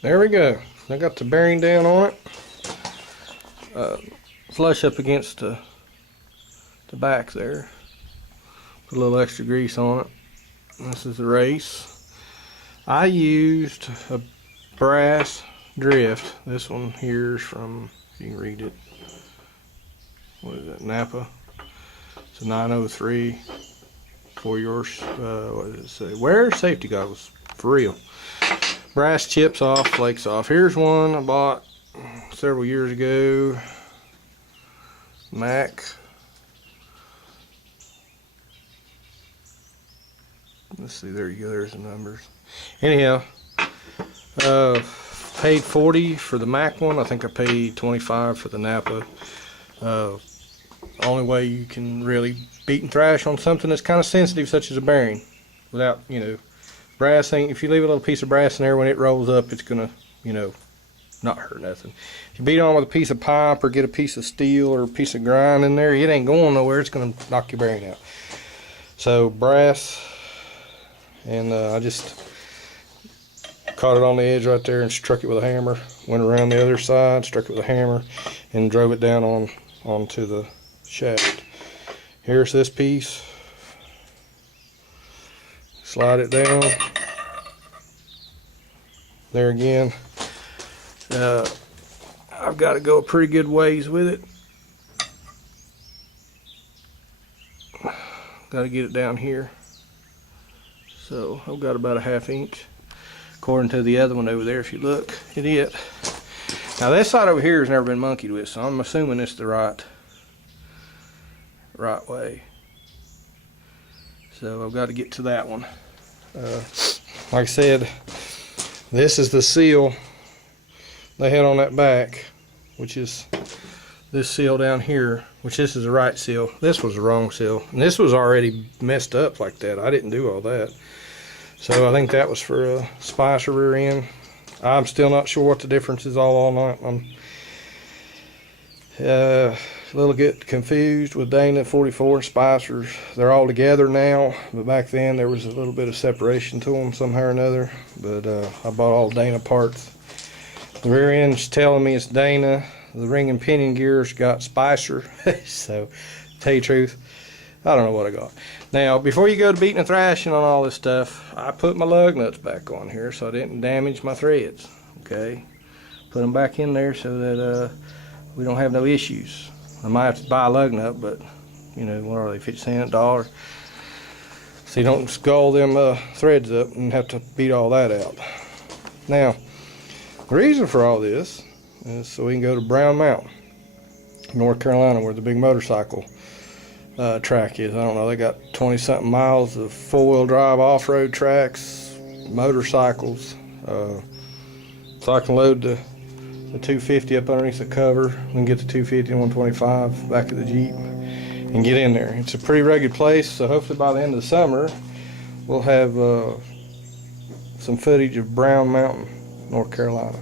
There we go. I got the bearing down on it. Flush up against the back there. Put a little extra grease on it. This is the race. I used a brass drift. This one here's from, if you can read it, what is it, Napa. It's a 903 for your, what does it say? Wear safety goggles, for real. Brass chips off, flakes off. Here's one I bought several years ago. Mac. Let's see, there you go, there's the numbers. Anyhow, paid 40 for the Mac one. I think I paid 25 for the Napa. Only way you can really beat and thrash on something that's kind of sensitive, such as a bearing, without, you know, brass ain't, if you leave a little piece of brass in there, when it rolls up, it's gonna, you know, not hurt nothing. If you beat on with a piece of pipe or get a piece of steel or a piece of grind in there, it ain't going nowhere. It's gonna knock your bearing out. So brass, and I just caught it on the edge right there and struck it with a hammer. Went around the other side, struck it with a hammer, and drove it down onto the shaft. Here's this piece. Slide it down. There again. I've got to go a pretty good ways with it. Got to get it down here. So I've got about a 1/2 inch. According to the other one over there, if you look at it. Now this side over here has never been monkeyed with, so I'm assuming it's the right way. So I've got to get to that one. Like I said, this is the seal they had on that back, which is this seal down here, which this is the right seal. This was the wrong seal, and this was already messed up like that. I didn't do all that. So I think that was for a Spicer rear end. I'm still not sure what the difference is all night. I'm a little bit confused with Dana 44 and Spicers. They're all together now, but back then there was a little bit of separation to them somehow or another. But I bought all Dana parts. The rear end's telling me it's Dana. The ring and pinion gears got Spicer. So, to tell you the truth, I don't know what I got. Now, before you go to beating and thrashing on all this stuff, I put my lug nuts back on here so I didn't damage my threads. Okay, put them back in there so that we don't have no issues. I might have to buy a lug nut, but you know, what are they, 50 cents, $1? So you don't skull them threads up and have to beat all that out. Now, the reason for all this is so we can go to Brown Mountain, North Carolina, where the big motorcycle track is. I don't know, they got 20-something miles of four-wheel drive off-road tracks, motorcycles. So I can load the 250 up underneath the cover and get the 250 and 125 back of the Jeep and get in there. It's a pretty rugged place, so hopefully by the end of the summer we'll have some footage of Brown Mountain, North Carolina.